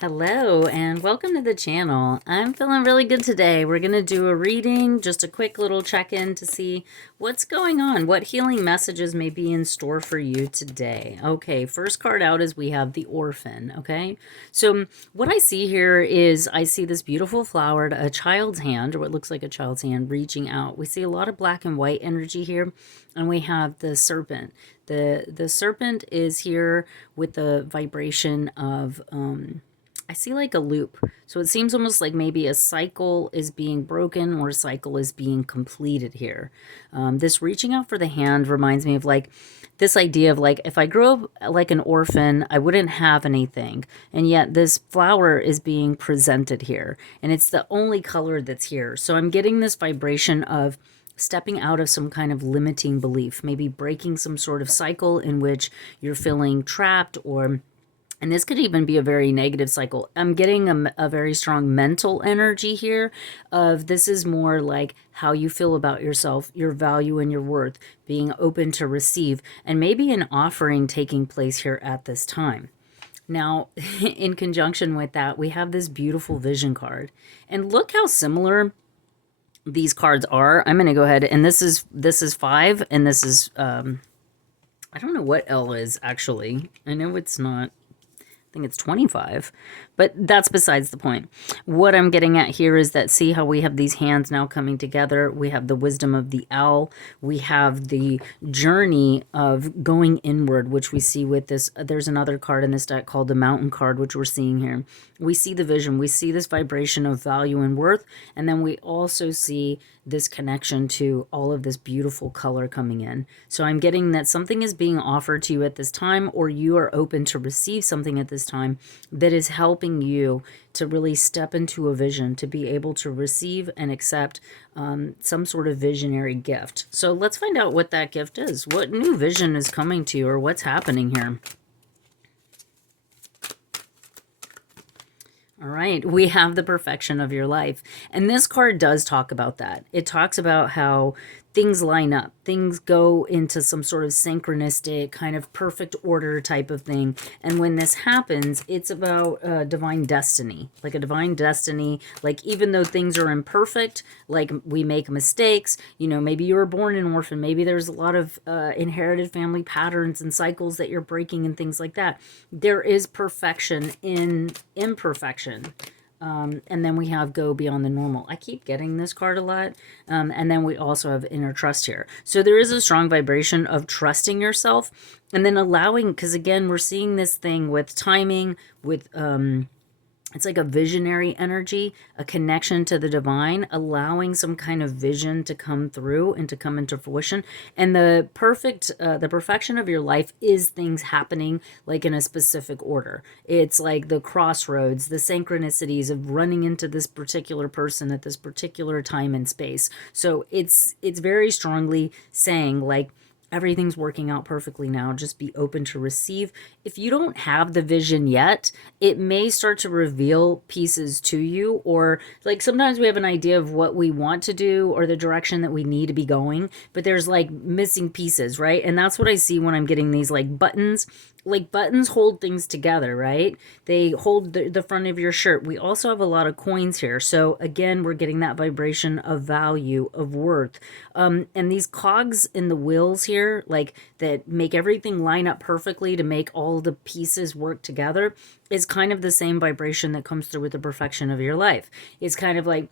Hello and welcome to the channel. I'm feeling really good today. We're going to do a reading, just a quick little check-in to see what's going on, what healing messages may be in store for you today. Okay, first card out is we have the orphan, okay? So what I see here is I see this beautiful flower, a child's hand, or what looks like a child's hand reaching out. We see a lot of black and white energy here, and we have the serpent. The serpent is here with the vibration of I see like a loop. So it seems almost like maybe a cycle is being broken or a cycle is being completed here. This reaching out for the hand reminds me of like this idea of like, if I grew up like an orphan, I wouldn't have anything. And yet this flower is being presented here. And it's the only color that's here. So I'm getting this vibration of stepping out of some kind of limiting belief, maybe breaking some sort of cycle in which you're feeling trapped, or and this could even be a very negative cycle. I'm getting a very strong mental energy here of this is more like how you feel about yourself, your value and your worth, being open to receive, and maybe an offering taking place here at this time. Now, in conjunction with that, we have this beautiful vision card. And look how similar these cards are. I'm going to go ahead, and this is 5, and this is, I don't know what L is actually. I know it's not. I think it's 25, but that's besides the point. What I'm getting at here is that see how we have these hands now coming together. We have the wisdom of the owl. We have the journey of going inward, which we see with this. There's another card in this deck called the mountain card, which we're seeing here. We see the vision. We see this vibration of value and worth. And then we also see this connection to all of this beautiful color coming in. So I'm getting that something is being offered to you at this time, or you are open to receive something at this time that is helping you to really step into a vision, to be able to receive and accept some sort of visionary gift. So let's find out what that gift is. What new vision is coming to you, or what's happening here? All right, we have the perfection of your life. And this card does talk about that. It talks about how things line up, things go into some sort of synchronistic kind of perfect order type of thing. And when this happens, it's about divine destiny, like a divine destiny. Like even though things are imperfect, like we make mistakes, you know, maybe you were born an orphan, maybe there's a lot of inherited family patterns and cycles that you're breaking and things like that. There is perfection in imperfection. And then we have go beyond the normal. I keep getting this card a lot. And then we also have inner trust here. So there is a strong vibration of trusting yourself and then allowing, because again, we're seeing this thing with timing, with, it's like a visionary energy, a connection to the divine, allowing some kind of vision to come through and to come into fruition. And the perfection of your life is things happening like in a specific order. It's like the crossroads, the synchronicities of running into this particular person at this particular time and space. So it's very strongly saying like, everything's working out perfectly now. Just be open to receive. If you don't have the vision yet, it may start to reveal pieces to you, or like sometimes we have an idea of what we want to do or the direction that we need to be going, but there's like missing pieces, right? And that's what I see when I'm getting these like buttons. Like buttons hold things together, right? They hold the front of your shirt. We also have a lot of coins here. So again, we're getting that vibration of value, of worth. And these cogs in the wheels here, like that make everything line up perfectly to make all the pieces work together, is kind of the same vibration that comes through with the perfection of your life. It's kind of like,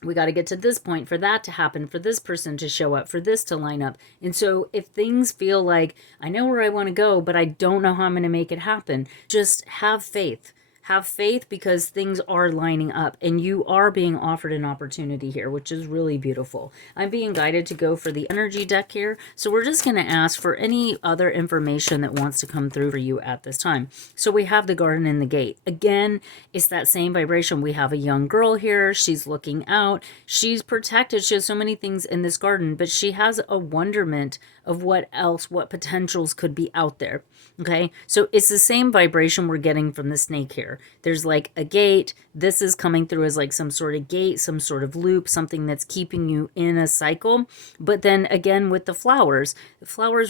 we got to get to this point for that to happen, for this person to show up, for this to line up. And so if things feel like, I know where I want to go, but I don't know how I'm going to make it happen, just have faith. Have faith, because things are lining up and you are being offered an opportunity here, which is really beautiful. I'm being guided to go for the energy deck here. So we're just going to ask for any other information that wants to come through for you at this time. So we have the garden and the gate. Again, it's that same vibration. We have a young girl here. She's looking out. She's protected. She has so many things in this garden, but she has a wonderment of what else, what potentials could be out there. Okay, so it's the same vibration we're getting from the snake here. There's like a gate. This is coming through as like some sort of gate, some sort of loop, something that's keeping you in a cycle. But then again, with the flowers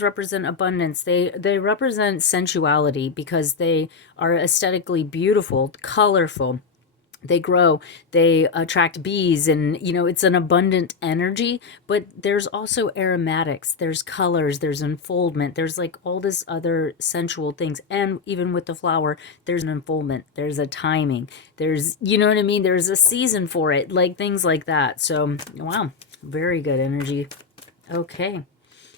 represent abundance. They represent sensuality because they are aesthetically beautiful, colorful. They grow, they attract bees, and it's an abundant energy. But there's also aromatics, there's colors, there's unfoldment, there's like all this other sensual things. And even with the flower, there's an unfoldment, there's a timing, there's, you know what I mean, there's a season for it, like things like that. So wow, very good energy. Okay.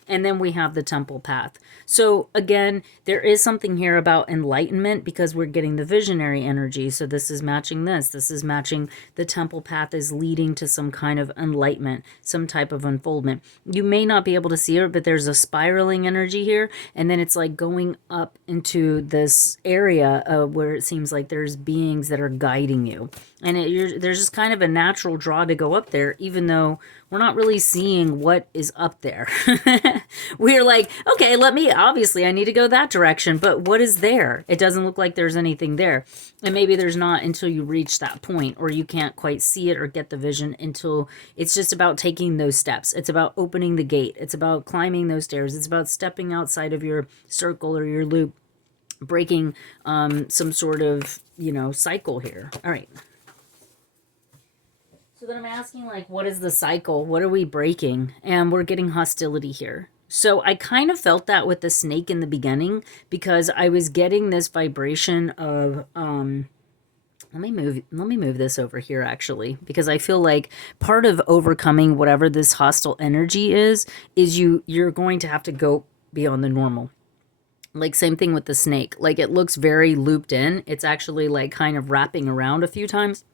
And then we have the temple path. So again, there is something here about enlightenment because we're getting the visionary energy. So this is matching this. This is matching the temple path is leading to some kind of enlightenment, some type of unfoldment. You may not be able to see it, but there's a spiraling energy here. And then it's like going up into this area where it seems like there's beings that are guiding you. And there's just kind of a natural draw to go up there, even though we're not really seeing what is up there. We're like, okay, obviously I need to go that direction, but what is there? It doesn't look like there's anything there. And maybe there's not until you reach that point, or you can't quite see it or get the vision until it's just about taking those steps. It's about opening the gate. It's about climbing those stairs. It's about stepping outside of your circle or your loop, breaking some sort of, cycle here. All right. So then I'm asking, like, what is the cycle? What are we breaking? And we're getting hostility here. So I kind of felt that with the snake in the beginning because I was getting this vibration of, let me move this over here actually, because I feel like part of overcoming whatever this hostile energy is you're going to have to go beyond the normal. Like same thing with the snake. Like it looks very looped in. It's actually like kind of wrapping around a few times.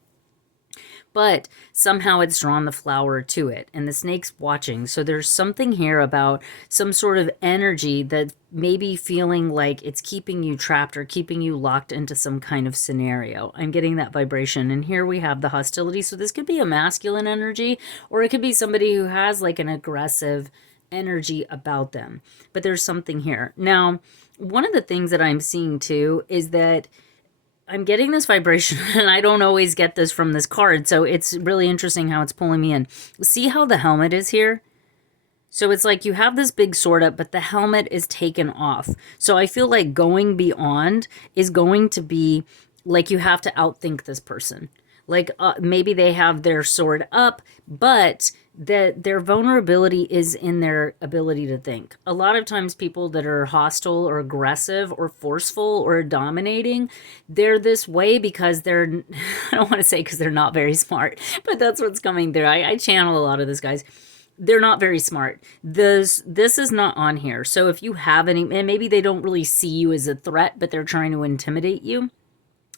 But somehow it's drawn the flower to it and the snake's watching. So there's something here about some sort of energy that maybe feeling like it's keeping you trapped or keeping you locked into some kind of scenario. I'm getting that vibration. And here we have the hostility. So this could be a masculine energy, or it could be somebody who has like an aggressive energy about them. But there's something here. Now, one of the things that I'm seeing too is that I'm getting this vibration, and I don't always get this from this card, so it's really interesting how it's pulling me in. See how the helmet is here? So it's like you have this big sword up, but the helmet is taken off. So I feel like going beyond is going to be like you have to outthink this person. Like maybe they have their sword up, but that their vulnerability is in their ability to think. A lot of times people that are hostile or aggressive or forceful or dominating, they're this way because they're, I don't want to say because they're not very smart, but that's what's coming through. I channel a lot of this, guys. They're not very smart. This is not on here. So if you have any, and maybe they don't really see you as a threat, but they're trying to intimidate you.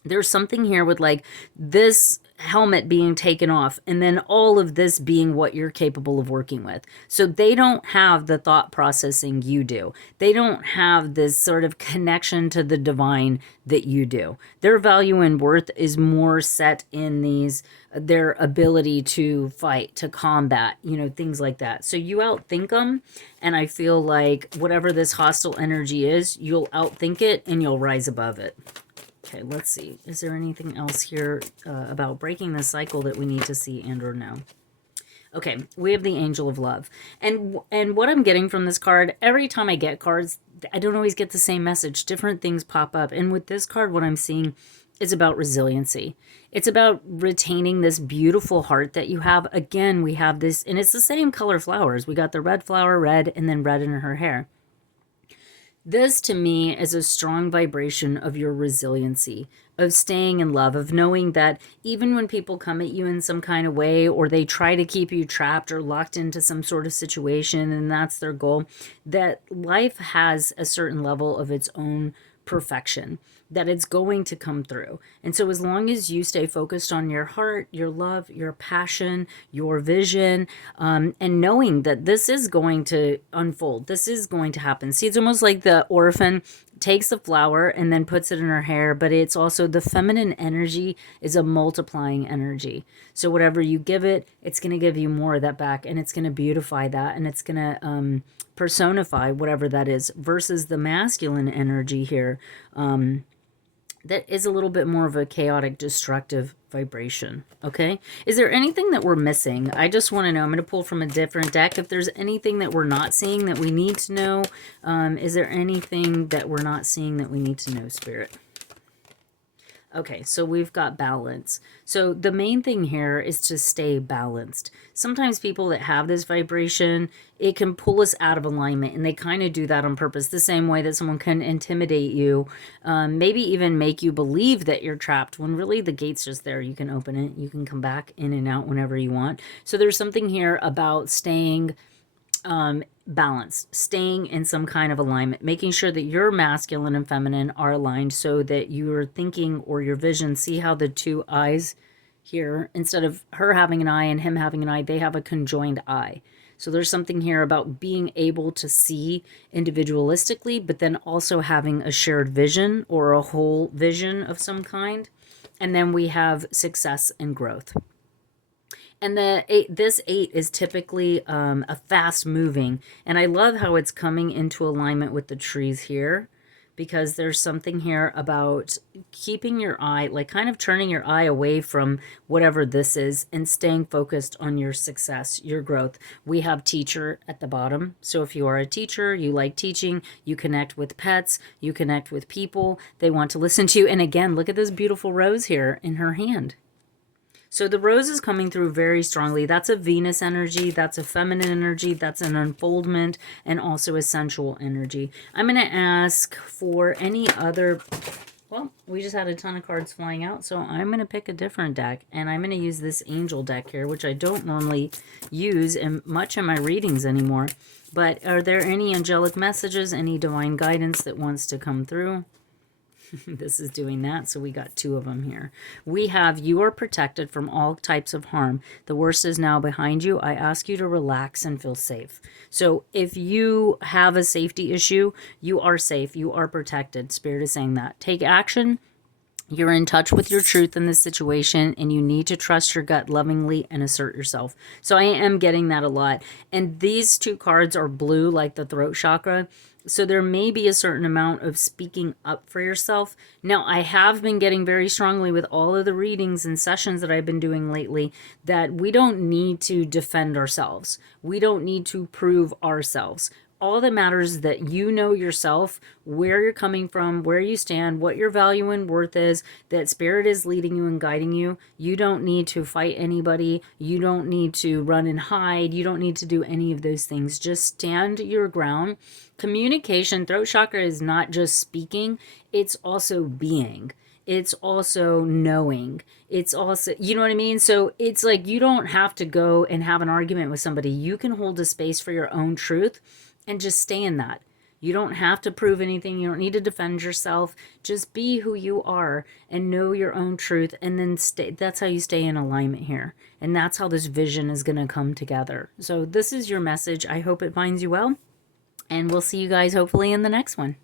There's something here with like this helmet being taken off and then all of this being what you're capable of working with. So they don't have the thought processing you do. They don't have this sort of connection to the divine that you do. Their value and worth is more set in their ability to fight, to combat, things like that. So you outthink them, and I feel like whatever this hostile energy is, you'll outthink it and you'll rise above it. Okay, let's see. Is there anything else here about breaking the cycle that we need to see and or no? Okay, we have the Angel of Love. And what I'm getting from this card, every time I get cards, I don't always get the same message. Different things pop up. And with this card, what I'm seeing is about resiliency. It's about retaining this beautiful heart that you have. Again, we have this, and it's the same color flowers. We got the red flower, red, and then red in her hair. This, to me, is a strong vibration of your resiliency, of staying in love, of knowing that even when people come at you in some kind of way, or they try to keep you trapped or locked into some sort of situation, and that's their goal, that life has a certain level of its own perfection, that it's going to come through. And so as long as you stay focused on your heart, your love, your passion, your vision, and knowing that this is going to unfold, this is going to happen. See, it's almost like the orphan takes the flower and then puts it in her hair, but it's also the feminine energy is a multiplying energy. So whatever you give it, it's going to give you more of that back, and it's going to beautify that, and it's going to personify whatever that is, versus the masculine energy here. That is a little bit more of a chaotic, destructive vibration. Okay. Is there anything that we're missing? I just want to know. I'm going to pull from a different deck. If there's anything that we're not seeing that we need to know, is there anything that we're not seeing that we need to know, Spirit? Okay, so we've got balance. So the main thing here is to stay balanced. Sometimes people that have this vibration, it can pull us out of alignment, and they kind of do that on purpose, the same way that someone can intimidate you, maybe even make you believe that you're trapped when really the gate's just there. You can open it, you can come back in and out whenever you want. So there's something here about staying balanced, staying in some kind of alignment, making sure that your masculine and feminine are aligned so that your thinking or your vision, see how the two eyes here, instead of her having an eye and him having an eye, they have a conjoined eye. So there's something here about being able to see individualistically, but then also having a shared vision or a whole vision of some kind. And then we have success and growth. And this 8 is typically a fast moving. And I love how it's coming into alignment with the trees here, because there's something here about keeping your eye, like kind of turning your eye away from whatever this is and staying focused on your success, your growth. We have teacher at the bottom. So if you are a teacher, you like teaching, you connect with pets, you connect with people, they want to listen to you. And again, look at this beautiful rose here in her hand. So the rose is coming through very strongly. That's a Venus energy. That's a feminine energy. That's an unfoldment, and also a sensual energy. I'm going to ask for any other... Well, we just had a ton of cards flying out, so I'm going to pick a different deck, and I'm going to use this angel deck here, which I don't normally use much in my readings anymore. But are there any angelic messages, any divine guidance that wants to come through? This is doing that, so we got 2 of them here. We have, you are protected from all types of harm. The worst is now behind you. I ask you to relax and feel safe. So if you have a safety issue, you are safe. You are protected. Spirit is saying that. Take action. You're in touch with your truth in this situation, and you need to trust your gut lovingly and assert yourself. So I am getting that a lot. And these 2 cards are blue, like the throat chakra. So there may be a certain amount of speaking up for yourself. Now, I have been getting very strongly with all of the readings and sessions that I've been doing lately that we don't need to defend ourselves. We don't need to prove ourselves. All that matters is that you know yourself, where you're coming from, where you stand, what your value and worth is, that Spirit is leading you and guiding you. You don't need to fight anybody. You don't need to run and hide. You don't need to do any of those things. Just stand your ground. Communication, throat chakra is not just speaking, it's also being. It's also knowing. It's also, you know what I mean? So it's like you don't have to go and have an argument with somebody. You can hold a space for your own truth and just stay in that. You don't have to prove anything. You don't need to defend yourself. Just be who you are and know your own truth, and then stay. That's how you stay in alignment here. And that's how this vision is going to come together. So this is your message. I hope it finds you well. And we'll see you guys hopefully in the next one.